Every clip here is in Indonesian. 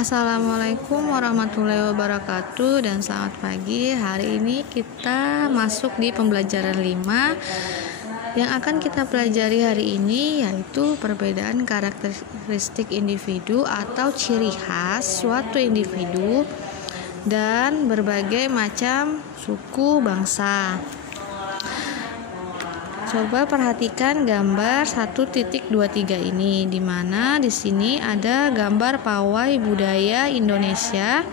Assalamualaikum warahmatullahi wabarakatuh dan selamat pagi. Hari ini kita masuk di pembelajaran 5. Yang akan kita pelajari hari ini yaitu perbedaan karakteristik individu atau ciri khas suatu individu dan berbagai macam suku bangsa. Coba perhatikan gambar 1.23 ini, di mana di sini ada gambar pawai budaya Indonesia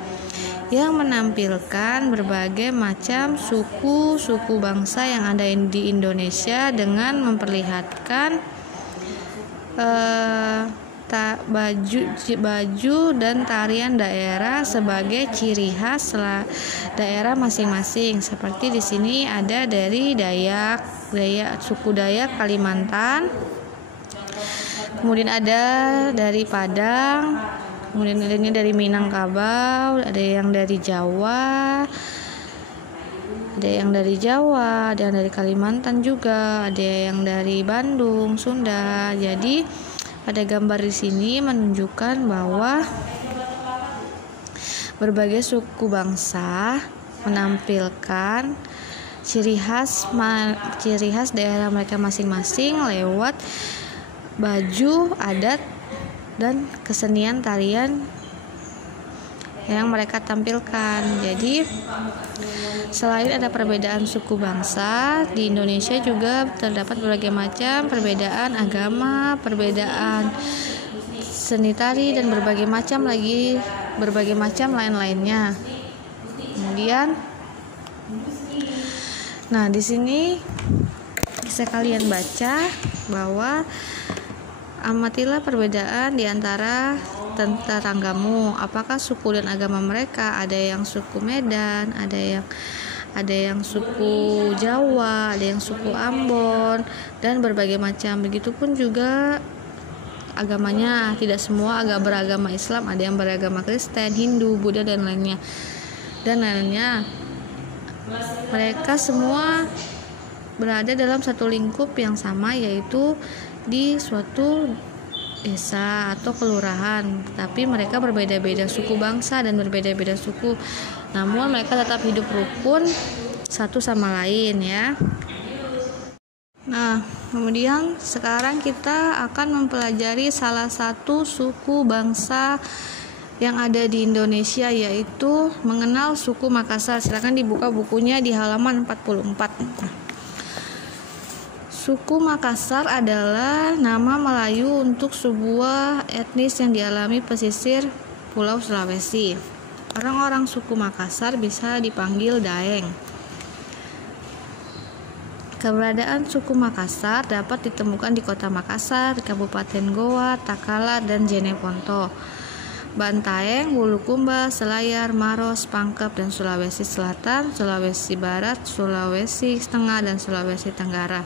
yang menampilkan berbagai macam suku bangsa yang ada di Indonesia dengan memperlihatkan baju dan tarian daerah sebagai ciri khas daerah masing-masing. Seperti di sini ada dari suku Dayak Kalimantan, kemudian ada dari Padang, kemudian ada ini dari Minangkabau, ada yang dari Jawa, ada yang dari Kalimantan juga, ada yang dari Bandung, Sunda. Jadi pada gambar di sini menunjukkan bahwa berbagai suku bangsa menampilkan ciri khas daerah mereka masing-masing lewat baju, adat, dan kesenian tarian yang mereka tampilkan. Jadi selain ada perbedaan suku bangsa, di Indonesia juga terdapat berbagai macam perbedaan agama, perbedaan seni tari, dan berbagai macam lain-lainnya. Kemudian di sini bisa kalian baca bahwa amatilah perbedaan di antara tetanggamu. Apakah suku dan agama mereka? Ada yang suku Medan, ada yang suku Jawa, ada yang suku Ambon, dan berbagai macam. Begitupun juga agamanya, tidak semua beragama Islam, ada yang beragama Kristen, Hindu, Buddha, dan lainnya. Mereka semua berada dalam satu lingkup yang sama, yaitu di suatu desa atau kelurahan, tapi mereka berbeda-beda suku bangsa dan berbeda-beda suku, namun mereka tetap hidup rukun satu sama lain ya. Kemudian sekarang kita akan mempelajari salah satu suku bangsa yang ada di Indonesia, yaitu mengenal suku Makassar. Silakan dibuka bukunya di halaman 44. Suku Makassar adalah nama Melayu untuk sebuah etnis yang dialami pesisir Pulau Sulawesi. Orang-orang suku Makassar bisa dipanggil Daeng. Keberadaan suku Makassar dapat ditemukan di Kota Makassar, Kabupaten Goa, Takala, dan Jeneponto, Bantaeng, Bulukumba, Selayar, Maros, Pangkep, dan Sulawesi Selatan, Sulawesi Barat, Sulawesi Tengah, dan Sulawesi Tenggara.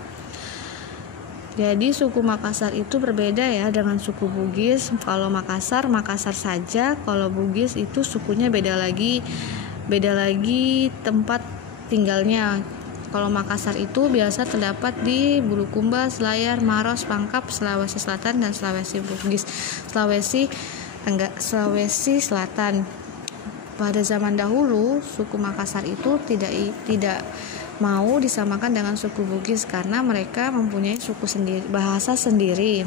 Jadi suku Makassar itu berbeda ya dengan suku Bugis. Kalau Makassar saja, kalau Bugis itu sukunya beda lagi tempat tinggalnya. Kalau Makassar itu biasa terdapat di Bulukumba, Selayar, Maros, Pangkep, Sulawesi Selatan, dan Sulawesi Bugis, Sulawesi Selatan. Pada zaman dahulu suku Makassar itu tidak mau disamakan dengan suku Bugis karena mereka mempunyai bahasa sendiri.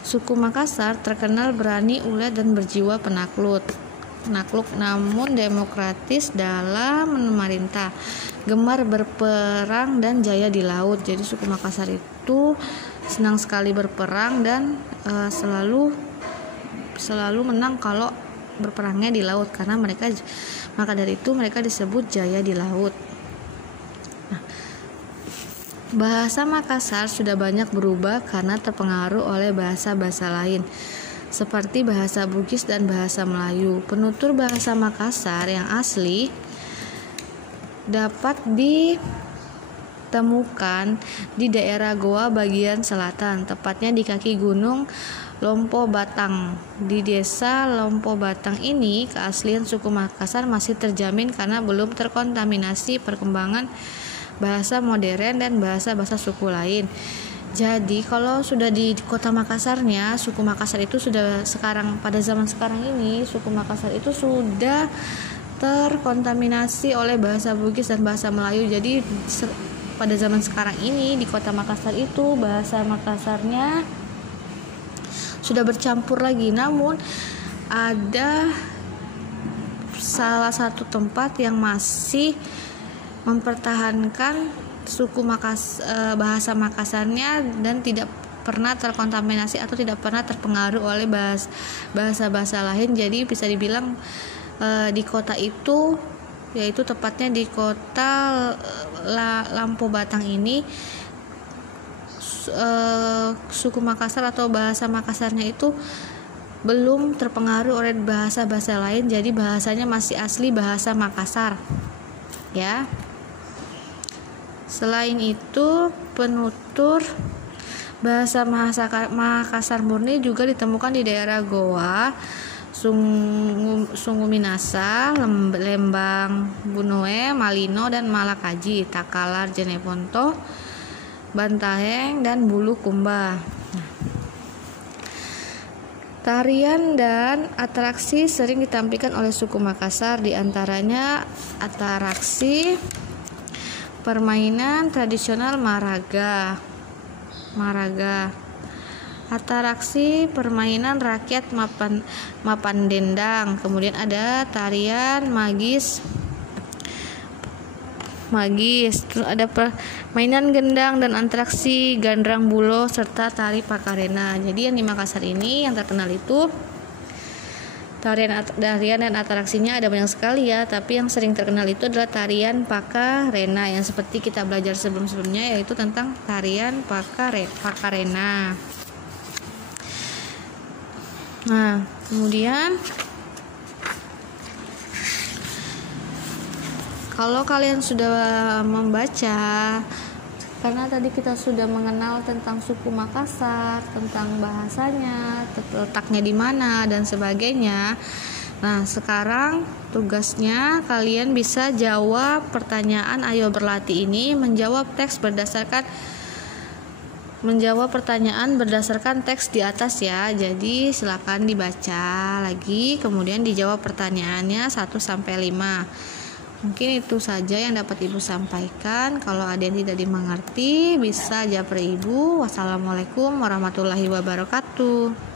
Suku Makassar terkenal berani, ulet, dan berjiwa penakluk, namun demokratis dalam memerintah, gemar berperang dan jaya di laut. Jadi suku Makassar itu senang sekali berperang dan selalu menang kalau berperangnya di laut, karena maka dari itu mereka disebut jaya di laut. Bahasa Makassar sudah banyak berubah karena terpengaruh oleh bahasa-bahasa lain seperti bahasa Bugis dan bahasa Melayu. Penutur bahasa Makassar yang asli dapat ditemukan di daerah Goa bagian selatan, tepatnya di kaki gunung Lompo Batang. Di desa Lompo Batang ini, keaslian suku Makassar masih terjamin karena belum terkontaminasi perkembangan bahasa modern dan bahasa-bahasa suku lain. Jadi kalau sudah di kota Makassarnya, suku Makassar itu sudah sekarang, pada zaman sekarang ini suku Makassar itu sudah terkontaminasi oleh bahasa Bugis dan bahasa Melayu. Jadi pada zaman sekarang ini di kota Makassar itu bahasa Makassarnya sudah bercampur lagi. Namun ada salah satu tempat yang masih mempertahankan suku bahasa Makassarnya dan tidak pernah terkontaminasi atau tidak pernah terpengaruh oleh bahasa-bahasa lain. Jadi bisa dibilang di kota itu, yaitu tepatnya di kota Lampo Batang ini, suku Makassar atau bahasa Makassarnya itu belum terpengaruh oleh bahasa-bahasa lain. Jadi bahasanya masih asli bahasa Makassar, ya. Selain itu, penutur bahasa Makassar murni juga ditemukan di daerah Goa, Sungu Minasa, Lembang, Bunoe, Malino, dan Malakaji, Takalar, Jeneponto, Bantaheng, dan Bulukumba. Tarian dan atraksi sering ditampilkan oleh suku Makassar, diantaranya atraksi permainan tradisional Maraga, atraksi permainan rakyat Mapandendang, kemudian ada tarian magis, terus ada permainan gendang dan atraksi gandrang bulo serta tari pakarena. Jadi yang di Makassar ini yang terkenal itu tarian dan atraksinya ada banyak sekali ya, tapi yang sering terkenal itu adalah tarian pakarena yang seperti kita belajar sebelum-sebelumnya, yaitu tentang tarian pakarena. Nah, kemudian kalau kalian sudah membaca, karena tadi kita sudah mengenal tentang suku Makassar, tentang bahasanya, letaknya di mana dan sebagainya. Nah, sekarang tugasnya kalian bisa jawab pertanyaan Ayo Berlatih ini, menjawab pertanyaan berdasarkan teks di atas ya. Jadi silakan dibaca lagi, kemudian dijawab pertanyaannya 1-5. Mungkin itu saja yang dapat Ibu sampaikan. Kalau ada yang tidak dimengerti bisa japri Ibu. Wassalamualaikum warahmatullahi wabarakatuh.